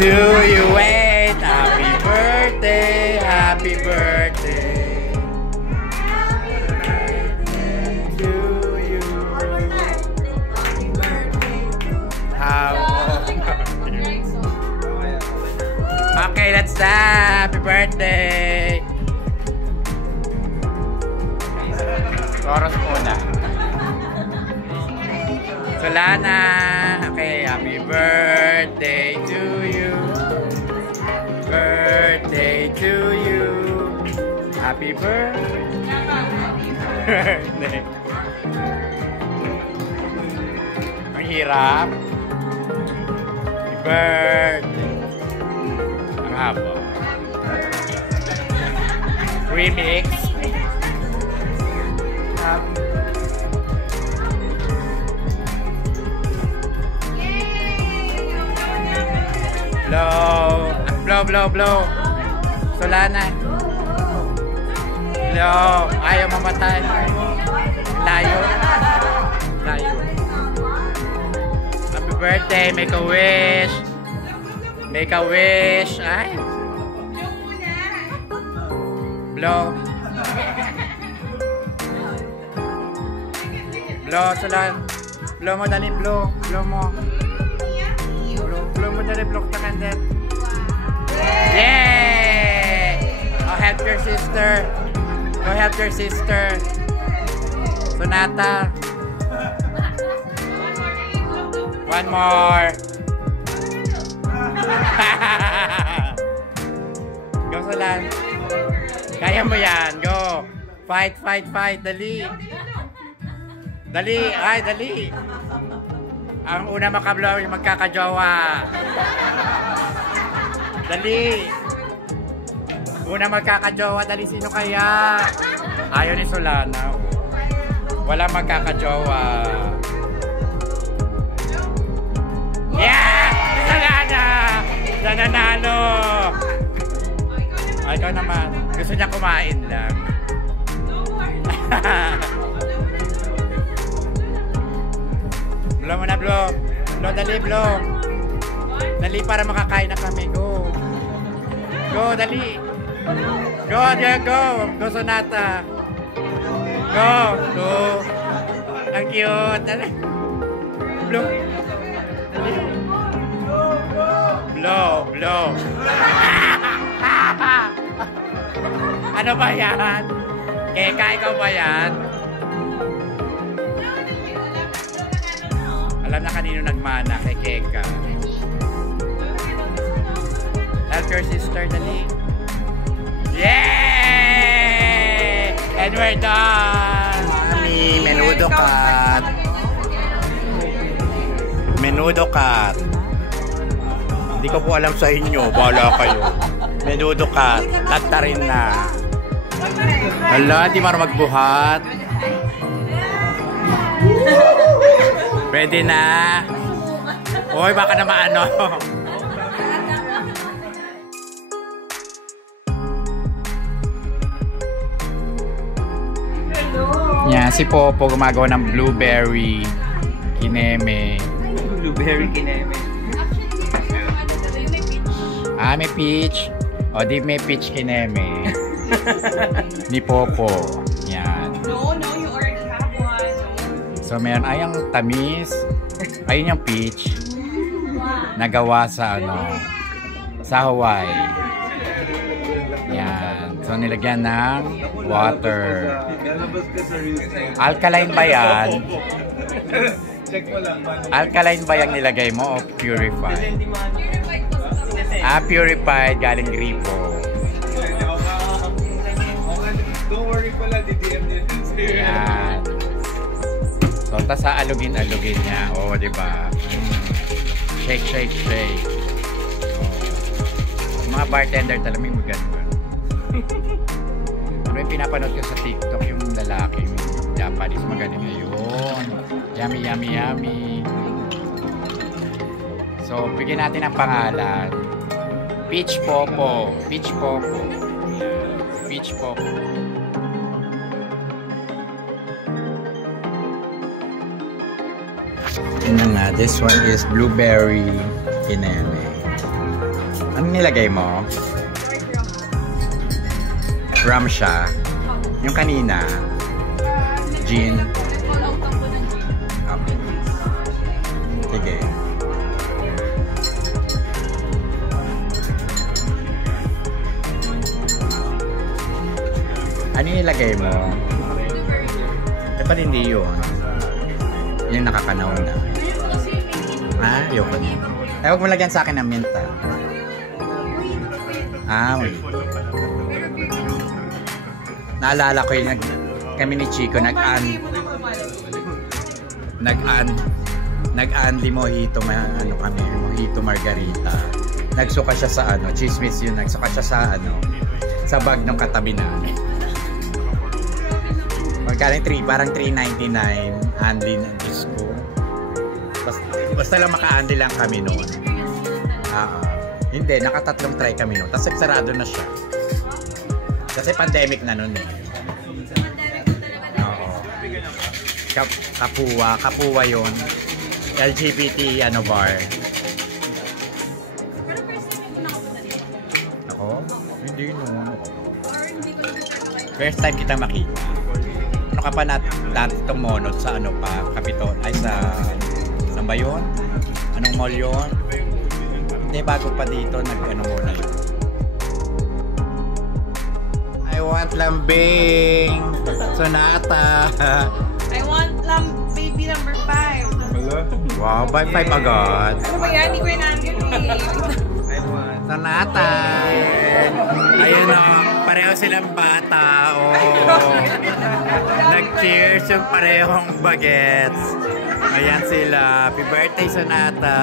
to you. Wait, happy birthday, happy birthday to you. How? Okay, let's start. Happy birthday. Chorus muna. Solana. Okay, happy birthday to you. Birthday to you. Happy birthday. Ang hirap. Happy birthday. Ang haba. Remix. Blow. Solana. Blow. Ayaw mamatay. Layo. Happy birthday. Make a wish. Make a wish. Ay. Blow. Blow, Solana. Blow mo dali, blow. Blow mo. Blow mo dali, blow ka candle. Yay! Oh, help your sister. Go help your sister. Sonata. One more. Go, Solan. Kaya mo yan. Go. Fight. Dali. Dali. Ang una makablaw yung magkakajowa. Dali. Una magkakajowa. Dali, sino kaya? Ayaw ni Solana. Wala magkakajowa. Yeah! Solana! Nananalo! Ay, ikaw naman. Gusto niya kumain lang. Blow mo na, blow. Blow, dali, blow. Dali para makakain na kami. Go. Go, dali. Go. Go, Sonata. Go. Ang cute. Dali. Blow. Dali. Blow. Ano ba yan? Keka, ikaw ba yan? Alam na kanino nagmana kay Keka. Help your sister, dali. Yay! And we're done! Mami, Menudo cat. Hindi ko po alam sa inyo. Bahala kayo. Menudo cat. Tatta rin na. Hala, hindi marunong magbuhat. Pwede na. Hoy, baka naman ano. Yan, si Popo gumagawa ng blueberry kineme. Blueberry kineme. Ah, may peach. O, di may peach kineme. Ni Popo. Yan. No, you already have one. So, meron ayang tamis. Ayun yung peach. Nagawa sa sa Hawaii. Yan. So, nilagyan ng water. Alkaline ba yan? Alkaline ba yung nilagay mo o purified? Ah, purified. Galing gripo. Don't worry pala, DDM niya. Yan. So, tas alugin niya. Oo, diba? Shake. Mga bartender talaga may maganda. Ano yung pinapanood ko sa TikTok, yung lalaki, yung Japanese, magaling ngayon. Yummy. So, bigyan natin ang pangalan. Peach Popo. Yun na nga, this one is blueberry kineme. Anong nilagay mo? Rum siya. Yung kanina. Gin. Okay. Sige. Ano nilagay mo? Dapat hindi yun. Yung nakakanaw na. Ah, ayoko niya. Eh, huwag mo lagyan sa akin ng minta. Ah, naalala ko yung kami ni Chico nag-unli mojito mojito margarita. Nagsuka siya sa chismis yun, nagsuka siya sa sa bag ng katabi namin. Magkaling 3, parang 3.99 unli ng disco. Basta lang maka-unli lang kami noon. Hindi, nakatatlong try kami noon. Tapos nagsarado na siya. Kasi pandemic na noon eh. Oo. Kapuwa yun. LGBT bar. Ako? Hindi noon. First time kita makita. Ano ka pa dati itong monot sa Capitol? Ay saan ba yun? Anong mall yun? Hindi, bago pa dito muna yun. I want lambing! Sonata! I want baby number 5. Wala. Wow, by 5 agad. Ano ba yan? Hindi ko yan angin eh. I want. Sonata! Ayun pareho silang bata. Nag-cheers yung parehong bagets. Ayan sila. Happy birthday, Sonata!